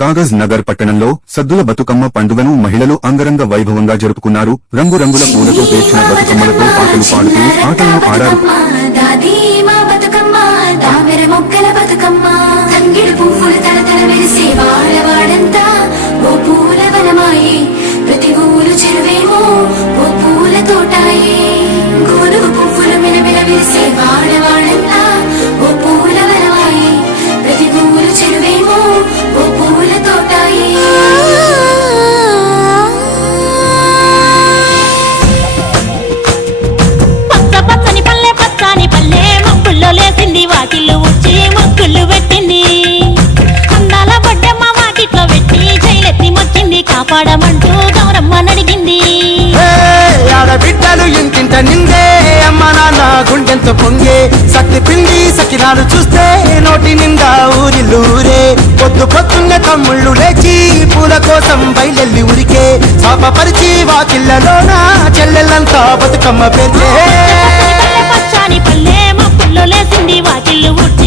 కాగజ్ నగర్ పట్టణంలో సద్దుల బతుకమ్మ పండుగను మహిళలు అంగరంగ వైభవంగా జరుపుకున్నారు. రంగురంగుల పూలతో పేర్చిన బతుకమ్మలతో పాటలు పాడుతూ ఆటలను ఆడారు. కడుపుతో పొంగే సక్తి పిండి సకిలాలు చూస్తే నోటి నిండా ఊరిల్లూరే. పొద్దు పొద్దున్న తమ్ముళ్ళు లేచి పూల కోసం బయలెల్లి ఉరికే. శాపపరిచి వాకిళ్ళలోన చెల్లెళ్ళంతా బతుకమ్మ పెరిగే పచ్చని పల్లె మా పుల్లో లేసింది వాకిళ్ళు ఉట్టి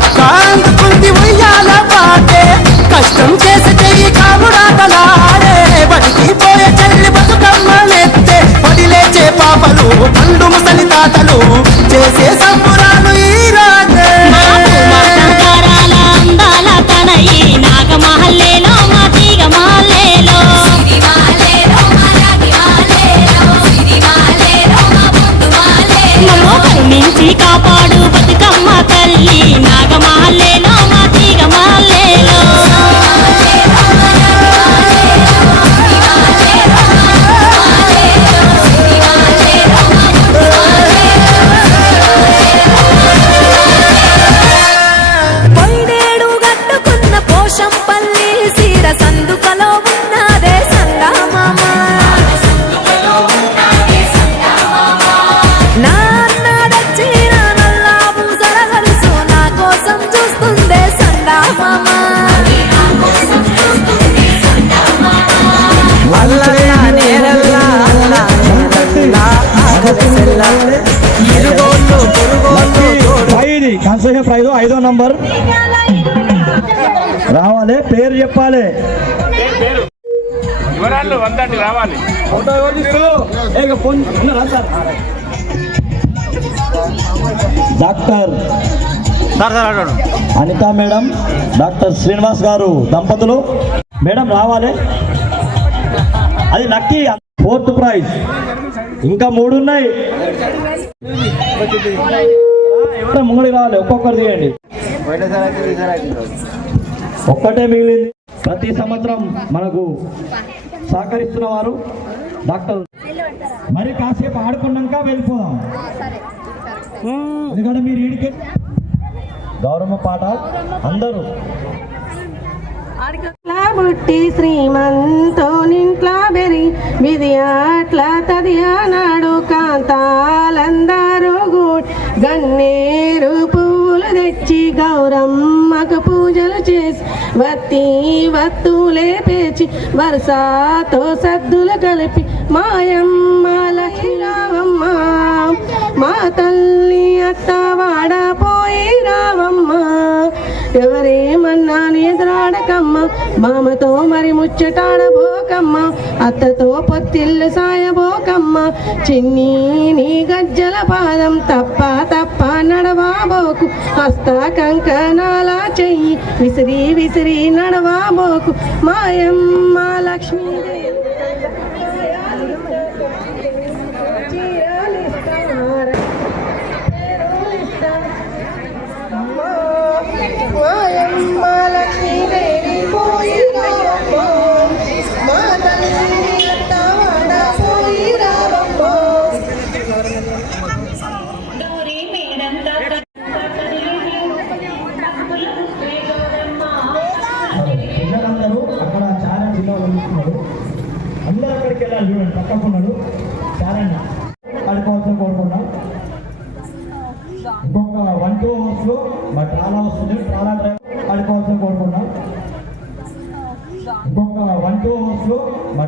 అక్క అందుకుంది ఉయ్యాల పాటే. కష్టం చేసి చెయ్యి కాముడా తలాడే బతికి పోయే చెల్లి బతుకమ్మ నెత్తే. పడిలేచే పాపలు పండు ముసలి తాతలు. చేసే సంపు నంబర్? రావాలి పేరు చెప్పాలి. Doctor. Anitha madam doctor Srinivas garu దంపతులు. మేడం రావాలి. అది నక్కి ఫోర్త్ ప్రైజ్. ఇంకా మూడు ఉన్నాయి. ఎవరు ముంగడి రావాలి ఒక్కొక్కరు తీయండి. ఒక్కటే మిగిలింది. ప్రతి సంవత్సరం మనకు సహకరిస్తున్న వారు డాక్టర్ మరి కాసేపు ఆడుకున్నాక వెళ్ళిపోదాం. ఎందుకంటే మీరు ఈడికి గౌరవ పాట అందరూ. అట్లా శ్రీమంతో నింట్లా బెరి విధి అట్లా తదియానాడు కాంతా గౌరమ్మకు పూజలు చేసి వత్తి వత్తులే పేచి వరుసతో సద్దులు కలిపి మాయమ్మ లక్ష్మీరావమ్మ మా తల్లి అత్త వాడపోయి రావమ్మ. ఎవరేమన్నా ఎదురాడకమ్మ మామతో మరి ముచ్చటాడబోకమ్మ అత్తతో పొత్తిల్లు సాయబోకమ్మ చిన్ని నీ గజ్జల పాదం తప్ప తప్ప నడవాబోకు. హస్త కంకణాల చెయ్యి. విసిరి విసిరి నడవాబోకు. మాయమ్మ లక్ష్మీదేవి. Thank you. వెళ్ళాలి చూడండి పక్కకున్నాడు కోరుకున్నాం ఇంకొక వన్ టూ అవర్స్లో మా ట్రాలా వస్తుంది. ట్రాలా డ్రైవర్ ఆడుకోవాల్సిన కోరుకున్నాం ఇంకొక వన్ టూ అవర్స్లో మా